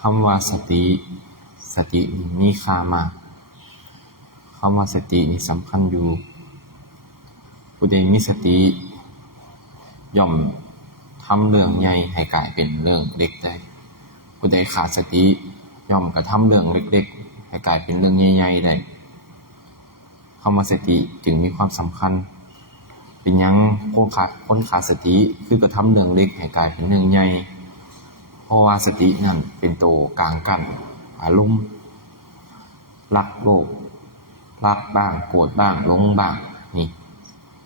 คำว่าสติมีค่ามากคำว่าสตินี่สำคัญอยู่ผู้ใดมีสติย่อมทำเรื่องใหญ่ให้กลายเป็นเรื่องเล็กได้ผู้ใดขาดสติย่อมกระทำเรื่องเล็กๆให้กลายเป็นเรื่องใหญ่ๆได้คำว่าสติจึงมีความสำคัญเป็นยังคนขาดสติคือกระทำเรื่องเล็กให้กลายเป็นเรื่องใหญ่เพราะว่าสตินั่นเป็นตัวกลางกั้นอารมณ์รักโลภรักบ้างโกรธบ้างหลงบ้างนี่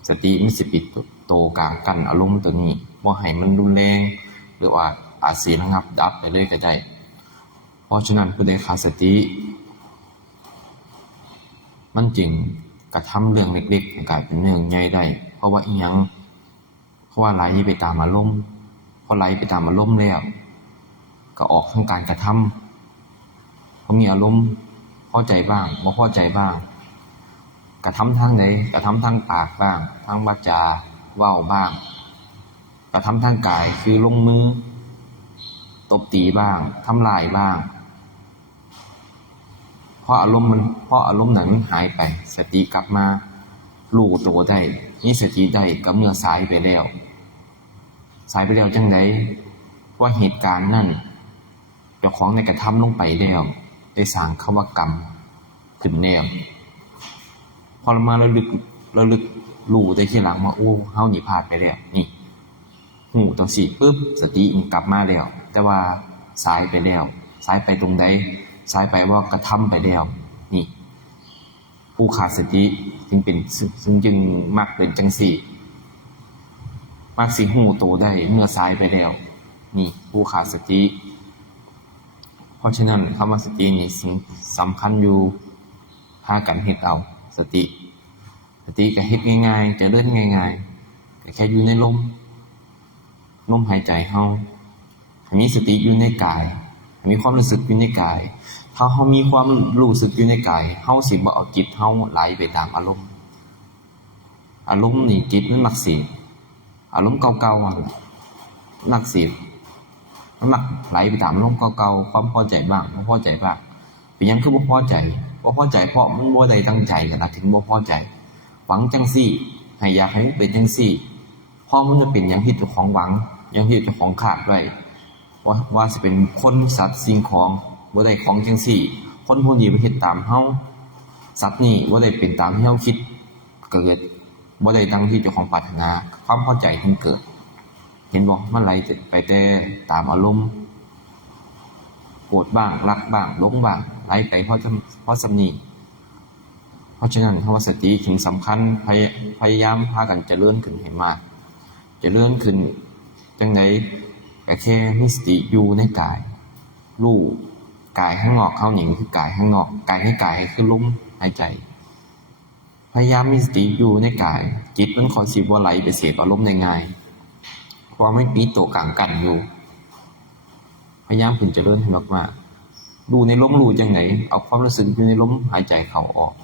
สติมันสิปิดตัวกลางกั้นอารมณ์ตัวนี้บ่ให้มันรุนแรงหรือว่าอาจสิระงับดับไปเลยก็ได้เพราะฉะนั้นผู้ใดขาดสติมันจึงกระทำเรื่องเล็กๆให้กลายเป็นเรื่องใหญ่ได้เพราะว่าอีหยังเพราะว่าไหลไปตามอารมณ์พอไหลไปตามอารมณ์แล้วก็ออกทางการกระทำพอมีอารมณ์พอใจบ้างบ่พอใจบ้างกระทำทางใดกระทำทางปากบ้างทางวาจาเว้าบ้างกระทำทางกายคือลงมือตบตีบ้างทำลายบ้างเพราะอารมณ์นั้นหายไปสติกลับมารู้ตัวได้นี่สติได้ก็เมื่อสายไปแล้วจังได๋ว่าเหตุการณ์นั้นเจ้าของได้กระทำลงไปแล้วได้สร้างคำว่ากรรมขึ้นแล้วพอมาระลึกรู้ได้ทีหลังว่าโอ้เฮานี่พลาดไปแล้วนี่หูจังซี่ปึ๊บสติมันกลับมาแล้วแต่ว่าสายไปแล้วสายไปตรงใดสายไปว่ากระทำไปแล้วนี่ผู้ขาดสติจึงมักเป็นจังซี่มักสิหูโตได้เมื่อสายไปแล้วนี่ผู้ขาดสติเพราะฉะนั้นคำว่าสตินี่สำคัญอยู่พากันเฮ็ดเอาสติก็เฮ็ดง่ายๆจะเดินง่ายๆก็แค่อยู่ในลมหายใจเฮาให้มีสติอยู่ในกายให้มีความรู้สึกอยู่ในกายถ้าเฮามีความรู้สึกอยู่ในกายเฮาสิบ่เอาจิตเฮาไหลไปตามอารมณ์นี่จิตมันมักสิอารมณ์เก่าๆมักสิมันมักไหลไปตามอารมณ์เก่าๆความพอใจบ้างบ่พอใจบ้างเป็นหยังคือบ่พอใจเพราะมันบ่ได้ตั้งใจกันนะถึงบ่พอใจหวังจังซี่ให้อยากให้มันเป็นจังซี่พอมันจะเป็นอย่างที่เจ้าของหวังอย่างที่เจ้าของคาดไว้ว่าสิเป็นคนสัตว์สิ่งของบ่ได้ของจังซี่คนผู้นี้ไปเฮ็ดตามเฮาสัตว์นี่บ่ได้เป็นตามที่เฮาคิดเกิดบ่ได้ดังที่เจ้าของปรารถนาความพอใจถึงเกิดเห็นบ่มันไหลไปแต่ตามอารมณ์โกรธบ้างรักบ้างหลงบ้างไหลไปเพราะสำนีเพราะฉะนั้นคำว่าสติถึงสำคัญพยายามพากันเจริญขึ้นให้มากเจริญขึ้นจังได๋ก็แค่มีสติอยู่ในกายรู้กายข้างนอกเฮานี่คือกายข้างนอกกายในกายคือลมหายใจพยายามมีสติอยู่ในกายจิตมันขอสิบ่ไหลไปเสพอารมณ์ได้ง่ายเพราะไม่มีตัวกลางกั้นอยู่พยายามขึ้นเจริญให้มากๆดูในลมรู้จังได๋เอาความรู้สึกอยู่ในลมหายใจเข้าออก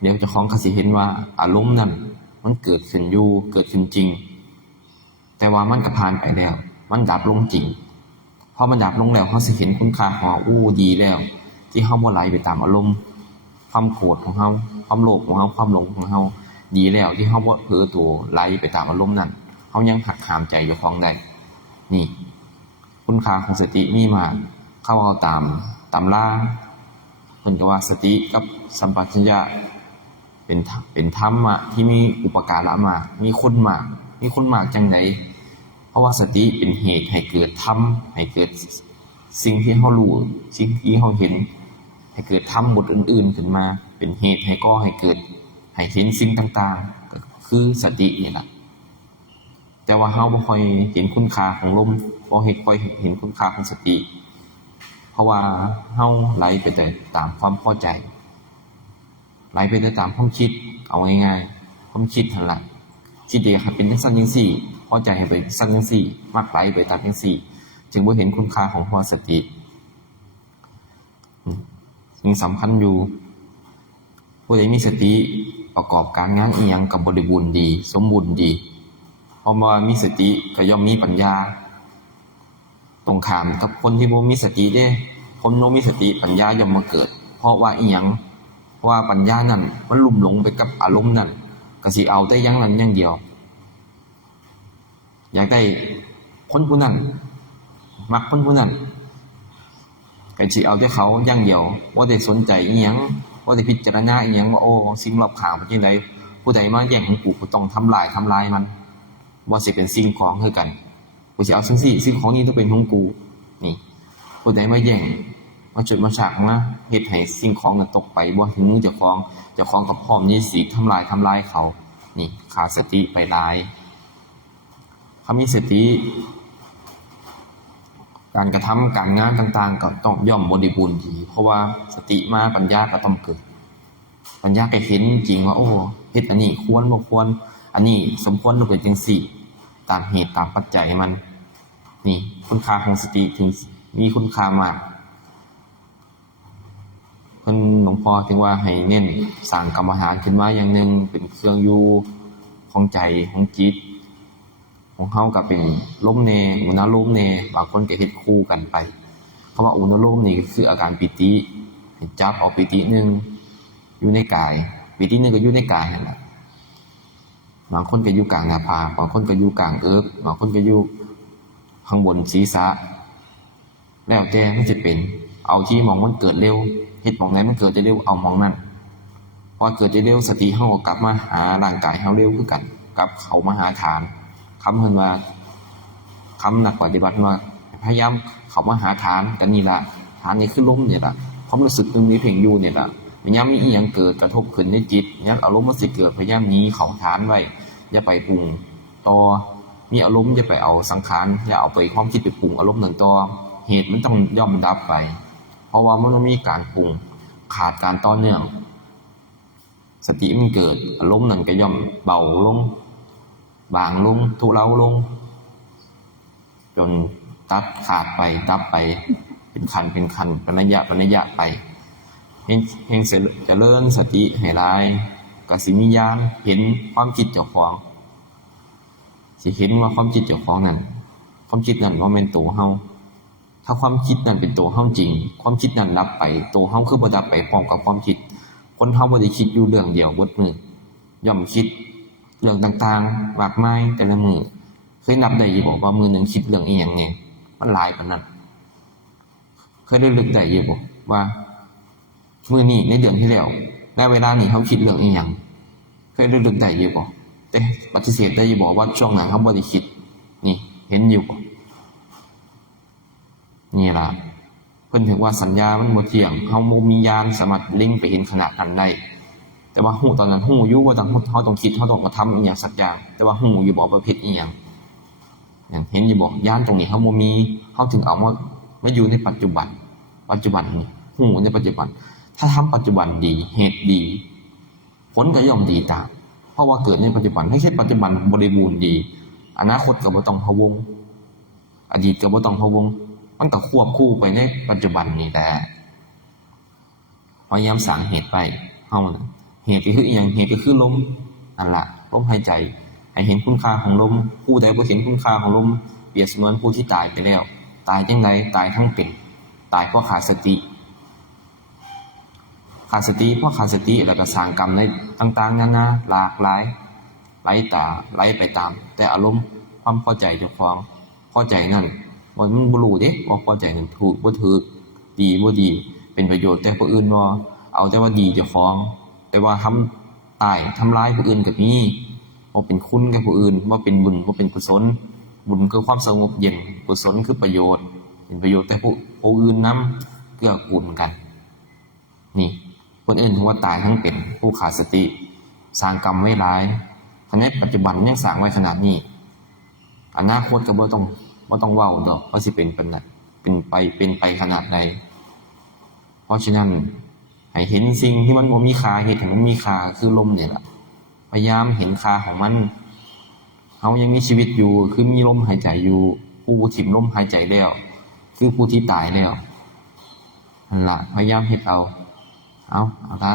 เดี๋ยวเจ้าของก็สิเห็นว่าอารมณ์นั้นมันเกิดขึ้นจริงแต่ว่ามันก็ผ่านไปแล้วมันดับลงจริงพอมันดับลงแล้วเฮาสิเห็นคุณค่าของดีแล้วที่เฮาบ่ไหลไปตามอารมณ์ความโกรธของเฮาความโลภของเฮาความหลงของเฮาดีแล้วที่เฮาบ่เผลอตัวไหลไปตามอารมณ์นั้นเฮายังหักห้ามใจเจ้าของได้นี่คุณค่าของสติมีมากเข้าเอาตามตำราเพิ่นก็ว่าสติกับสัมปชัญญะเป็นธรรมะที่มีอุปการะมากมีคุณมากจังได๋เพราะว่าสติเป็นเหตุให้เกิดธรรมให้เกิดสิ่งที่เฮารู้สิ่งที่เฮาเห็นให้เกิดธรรมบทอื่นๆขึ้นมาเป็นเหตุให้ก่อให้เกิดให้เห็นสิ่งต่างๆก็คือสตินี่ล่ะแต่ว่าเฮาบ่ค่อยเห็นคุณค่าของลมบ่ค่อยเห็นคุณค่าของสติเพราะว่าเฮาไหลไปแต่ตามความพอใจไหลไปแต่ตามความคิดเอาง่ายๆความคิดนั่นล่ะคิดดีครับเป็นจังซั่นจังซี่พอใจให้เป็นจังซั่นจังซี่มักไหลไปตามจังซี่จึงบ่เห็นคุณค่าของสติสิ่งสำคัญอยู่ผู้ใดมีสติประกอบการงานอิหยังก็บริบูรณ์ดีสมบูรณ์ดีเพราะว่ามีสติก็ย่อมมีปัญญา ตรงข้ามกับคนที่บ่มีสติเด้คนบ่มีสติปัญญาย่อมมาเกิดเพราะว่าอีหยังเพราะว่าปัญญานั้นมันลุ่มหลงไปกับอารมณ์นั้นก็สิเอาแต่อย่างนั้นอย่างเดียวอยากได้คนผู้นั้นมักคนผู้นั้นก็สิเอาแต่เขาอย่างเดียวบ่ได้สนใจอีหยังบ่ได้พิจารณาอีหยังว่าโอ้สิ่งรอบข้างเป็นจังไดผู้ใดมาแย่งของกูก็ต้องทำลายมันบ่สิเป็นสิ่งของคือกันกูสิเอาสิ่งของนี้ต้องเป็นของกูนี่ผู้ใดมาแย่งมาจุดมาฉากมาเฮ็ดให้สิ่งของนั้นตกไปบ่ถึงมือเจ้าของก็พร้อมที่สิทำลายเขานี่ขาดสติไปหลายถ้ามีสติการกระทำการงานต่างๆก็ต้องย่อมบริบูรณ์ดีเพราะว่าสติมาปัญญาก็ต้องเกิดปัญญาก็เห็นจริงว่าโอ้เฮ็ดอันนี้ควรบ่ควรอันนี้สมควรหรือเป็นจังซี่ตามเหตุตามปัจจัยมันนี่คุณค่าของสติถึงมีคุณค่ามากเพิ่นหลวงพ่อถึงว่าให้เน้นสร้างกรรมฐานขึ้นมาอย่างหนึงเป็นเครื่องอยู่ของใจของจิตของเฮาก็เป็นลมแน่อุณหลมแน่บางคนก็เฮ็ดคู่กันไปเพราะว่าอุณหลมนี่ก็คืออาการปิติให้จับเอาปิตินึงอยู่ในกายปิตินึงก็อยู่ในกายนั่นแหละบางคนก็อยู่กลางหน้าผากบางคนก็อยู่กลางเอิกบางคนก็อยู่ข้างบนศีรษะแล้วแต่มันจะเป็นเอาที่มองมันเกิดเร็วเฮ็ดมองไหนมันเกิดได้เร็วเอามองนั้นพอเกิดได้เร็วสติเฮาก็กลับมาหาร่างกายเฮาเร็วคือกันกลับเข้ามาหาฐานคำเพิ่นว่าคำนักปฏิบัติว่าพยายามเข้ามาหาฐานกันนี่ล่ะฐานนี่คือลมนี่ล่ะความรู้สึกตรงนี้เพ่งอยู่นี่ล่ะพยายามมีอีหยังเกิดกระทบขึ้นในจิตยักอารมณ์มันสิเกิดพยายามหนีเข้าฐานไว้อย่าไปปรุงต่อมีอารมณ์อย่าไปเอาสังขารอย่าเอาไปความคิดไปปรุงอารมณ์นั้นต่อเหตุมันต้องย่อมดับไปเพราะว่ามันมีการปรุงขาดการต่อเนื่องสติมันเกิดอารมณ์นั้นก็ย่อมเบาลงบางลงทุเลาลงจนตัดขาดไปดับไปเป็นขั้นเป็นระยะไปเฮงเจริญสติให้หลายก็สิมีญาณเห็นความคิดเจ้าของสิเห็นว่าความคิดเจ้าของนั้นความคิดนั้นว่าเป็นตัวเฮาถ้าความคิดนั้นเป็นตัวเฮาจริงความคิดนั้นดับไปตัวเฮาคือบ่ดับไปพร้อมกับความคิดคนเฮาบ่ได้คิดอยู่เรื่องเดียวเบิดมื้อย่อมคิดเรื่องต่างๆมากมายแต่ละมื้อเคยนับได้อยู่บ่ว่ามื้อนึงคิดเรื่องอีหยังแหน่มันหลายปานนั้นเคยได้ลึกได้อยู่บ่ว่ามื้อนี้ในเดือนที่แล้วในเวลานี้เฮาคิดเรื่องอีหยังเคยได้ลึกได้อยู่บ่แต่ปฏิเสธได้อยู่บ่ว่าช่วงนั้นเฮาบ่ได้คิดนี่เห็นอยู่บ่นี่ล่ะเพิ่นถึงว่าสัญญามันบ่เที่ยงเฮาบ่มีญาณสามารถเล็งไปเห็นขณะนั้นได้แต่ว่าฮู้ตอนนั้นฮู้อยู่ว่าเฮาต้องคิดเฮาต้องกระทำอีหยังสักอย่างแต่ว่าฮู้อยู่บ่ว่าผิดอีหยังอย่างเห็นอยู่บ่ญาณตรงนี้เฮาบ่มีเฮาถึงเอามาอยู่ในปัจจุบันนี่ฮู้ในปัจจุบันถ้าทำปัจจุบันดีเหตุดีผลก็ย่อมดีตามเพราะว่าเกิดในปัจจุบันให้คิดปัจจุบันบริบูรณ์ดีอนาคตก็บ่ต้องพะวงอดีตก็บ่ต้องพะวงมันก็ควบคู่ไปในปัจจุบันนี่แต่พยายามสร้างเหตุไปเฮาเหตุก็คืออีหยังเหตุก็คือลมนั่นล่ะลมหายใจให้เห็นคุณค่าของลมผู้ใดบ่เห็นคุณค่าของลมเปรียบเสมือนผู้ที่ตายไปแล้วตายจังไดตายทั้งเป็นตายเพราะขาดสติเพราะขาดสติแล้วก็สร้างกรรมในต่างๆนานาหลากหลายไหลไปตามแต่อารมณ์ความพอใจเจ้าของพอใจนั่นมันบ่รู้เด้ว่าพอใจนั่นถูกบ่ถูกดีบ่ดีเป็นประโยชน์แต่ผู้อื่นบ่เอาแต่ว่าดีเจ้าของแต่ว่าทำร้ายผู้อื่นก็มีบ่เป็นคุณกับผู้อื่นบ่เป็นบุญบ่เป็นกุศลบุญคือความสงบเย็นกุศลคือประโยชน์เป็นประโยชน์แต่ผู้อื่นนำเกื้อกูลกันนี่คนอื่นถือว่าตายทั้งเป็นผู้ขาดสติสร้างกรรมไว้หลายขณะปัจจุบันยังสร้างไว้ขนาดนี้อนาคตก็บ่ต้องเว้าดอกว่าสิเป็นไปขนาดใดเพราะฉะนั้นให้เห็นสิ่งที่มันบ่มีค่าเฮ็ดให้มันมีค่าคือลมนี่ล่ะพยายามเห็นค่าของมันเฮายังมีชีวิตอยู่คือมีลมหายใจอยู่ผู้ที่ลมหายใจแล้วคือผู้ที่ตายแล้วนั่นล่ะพยายามเฮ็ดเอาละ